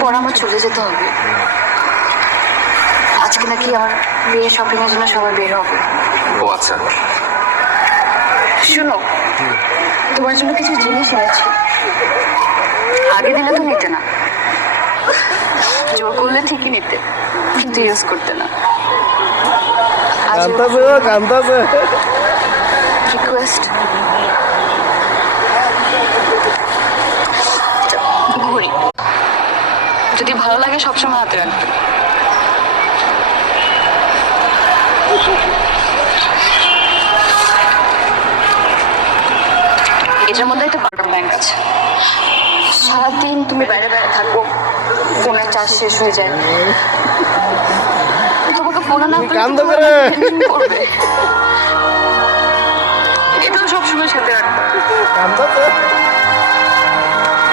পর আমার চলে যেতে হবে। আজকে নাকি আমার বিয়ে শপিং এর জন্য সবাই বের হবে। ও আচ্ছা, শুনো, তোমার জন্য কিছু জিনিস এনেছি। আগে দিলে তো নিতে না, জোর করলে ঠিকই নিতে, কিন্তু ইউজ করতে না। কান্তাছে রিকোয়েস্ট, ঘড়ি যদি ভালো লাগে সবসময় হাতে রাখবে। এটার মধ্যে একটা পাওয়ার ব্যাংক আছে। সারাদিন তুমি বাইরে বাইরে থাকো, ফোনের চার্জ শেষ হয়ে যায়, তোমাকে ফোনে না পেলে কান্দ তুমি করে। টেনশন করবে। এটাও সবসময় সাথে রাখবে। কান্তাছে